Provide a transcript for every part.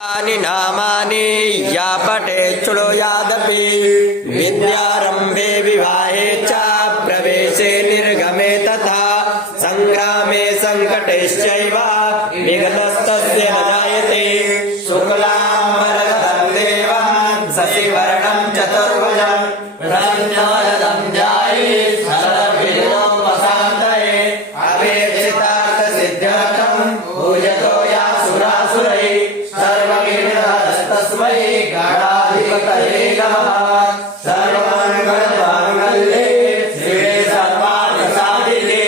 नामानि या पठेत् शृणुयादपि विद्यारम्भे विवाहे च प्रवेशे निर्गमे तथा संग्रामे संकटेश्चैव विघ्नस्तस्य न जायते। शुक्लाम्बरधरं देवं शशिवर्णं चतुर्भुजं प्रसन्नवदनं ध्यायेत् सर्वविघ्नोपशान्तये। अभीप्सितार्थसिद्ध्यर्थं पूजतो यासुरासुरैः तस्मै गणाधिपतये नमः। सर्वमङ्गलमाङ्गल्ये शिवे सर्वार्थसाधिके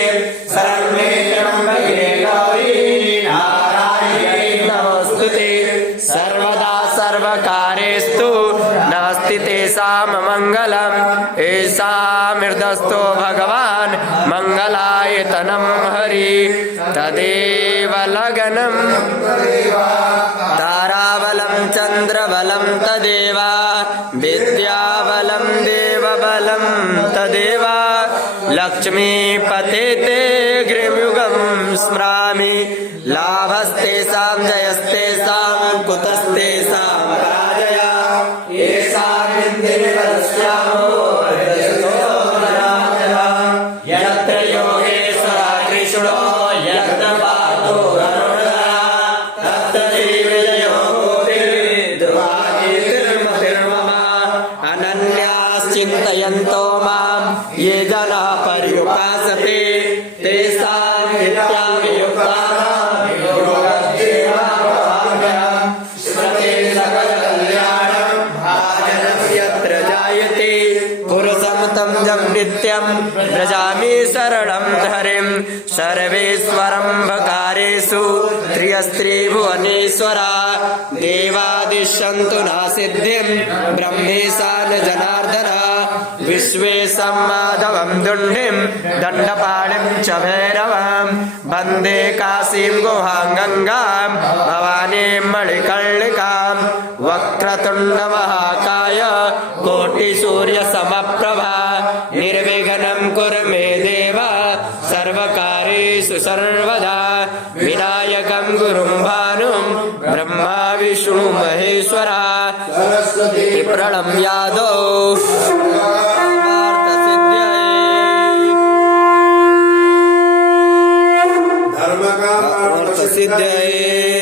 शरण्ये त्र्यम्बके गौरी नारायणे नमोऽस्तुते। सर्वदा सर्वकार्येषु नास्ति तेषाममङ्गलम् येषामृतस्थो भगवान् मङ्गलायतनं हरि तदेव लग्नं ताराबलं चन्द्रबलं तदेव विद्याबलं देवबलं तदेव लक्ष्मीपते ते गृहयुगं स्मरामि। लाभस्तेषां जयस्तेषां कुतस्तेषां पराजयः येषां विद्येवरस्यामो यत्र योगेश्वरः कृष्णो यत्र पार्थो अरुणः तत्र विजयो गोविर्द्वागीर्मतिर्मम। अनन्याश्चिन्तयन्तो मां ये जनाः पर्युपासते तेषां नित्याभियुक्तानां योगक्षेमं स्मृते सकलकल्याणं भाजनं यत्र जायते। पुरुषं तं जं नित्यं व्रजामि शरणं हरिं सर्वेश्वरं भकारेषु त्रियस्त्रिभुवनेश्वरा देवादिशन्तु न सिद्धिं ब्रह्मेशान जनार्दन। विश्वेशं माधवं दुण्डिं दण्डपाणिं च भैरवं वन्दे काशीं गुहां गङ्गां भवानीं मणिकर्णिकां। वक्रतुण्डमहाकाय कोटिसूर्यसमप्रभा निर्विघ्नं कुरु मे देव सर्वकार्येषु सर्वदा। विनायकं गुरुं भानुं ब्रह्मा विष्णु महेश्वरा प्रणम्यादो धर्मकामार्थसिद्ध्यै।